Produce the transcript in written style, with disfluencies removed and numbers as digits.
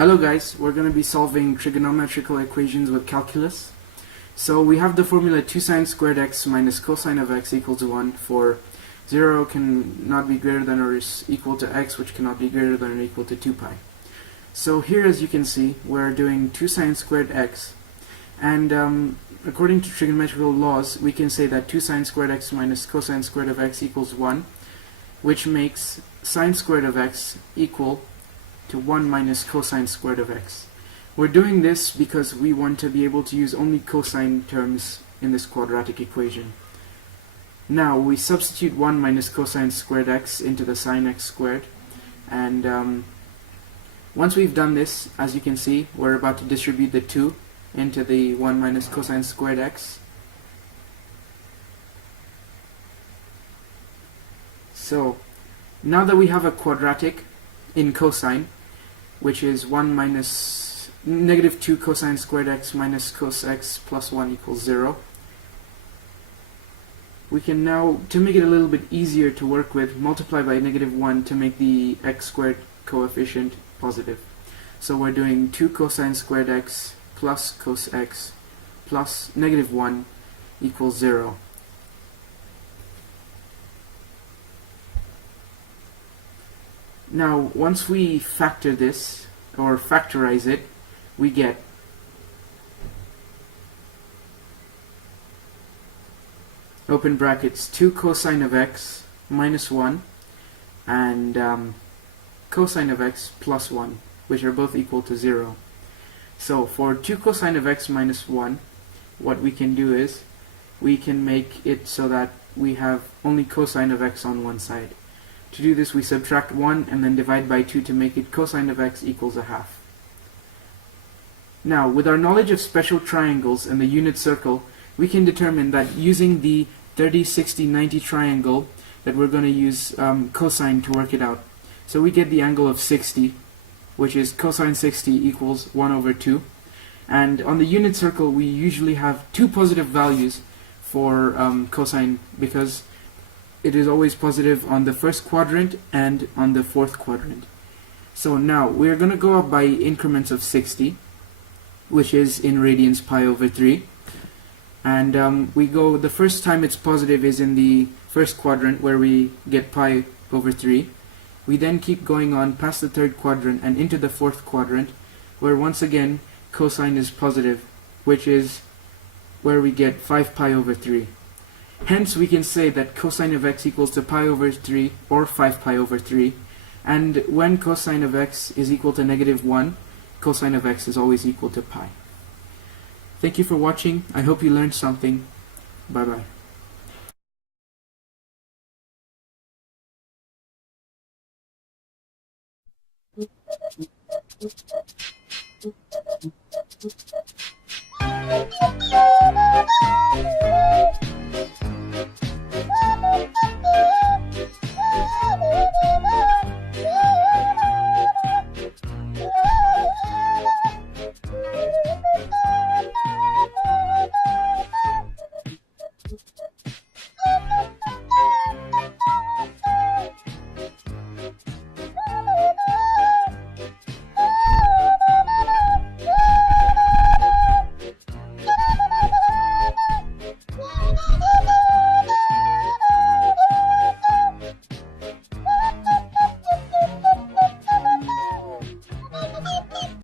Hello guys, we're going to be solving trigonometrical equations with calculus. So we have the formula 2 sine squared x minus cosine of x equals 1 for 0 cannot be greater than or is equal to x, which cannot be greater than or equal to 2 pi. So here, as you can see, we're doing 2 sine squared x, and according to trigonometrical laws, we can say that 2 sine squared x minus cosine squared of x equals 1, which makes sine squared of x equal to 1 minus cosine squared of x. We're doing this because we want to be able to use only cosine terms in this quadratic equation. Now we substitute 1 minus cosine squared x into the sine x squared, and once we've done this, as you can see, we're about to distribute the 2 into the 1 minus cosine squared x. So now that we have a quadratic in cosine, which is 1 minus negative 2 cosine squared x minus cos x plus 1 equals 0. We can now, to make it a little bit easier to work with, multiply by negative 1 to make the x squared coefficient positive. So we're doing 2 cosine squared x plus cos x plus negative 1 equals 0. Now, once we factor this, or factorize it, we get open brackets 2 cosine of x minus 1 and cosine of x plus 1, which are both equal to 0. So for 2 cosine of x minus 1, what we can do is we can make it so that we have only cosine of x on one side. To do this, we subtract 1 and then divide by 2 to make it cosine of x equals a half. Now, with our knowledge of special triangles and the unit circle, we can determine that using the 30, 60, 90 triangle, that we're going to use cosine to work it out. So we get the angle of 60, which is cosine 60 equals 1 over 2. And on the unit circle, we usually have two positive values for cosine, because it is always positive on the first quadrant and on the fourth quadrant. So now we're going to go up by increments of 60, which is in radians pi over 3. And we go, the first time it's positive is in the first quadrant, where we get pi over 3. We then keep going on past the third quadrant and into the fourth quadrant, where once again cosine is positive, which is where we get 5 pi over 3. Hence, we can say that cosine of x equals to pi over 3 or 5 pi over 3. And when cosine of x is equal to negative 1, cosine of x is always equal to pi. Thank you for watching. I hope you learned something. Bye-bye.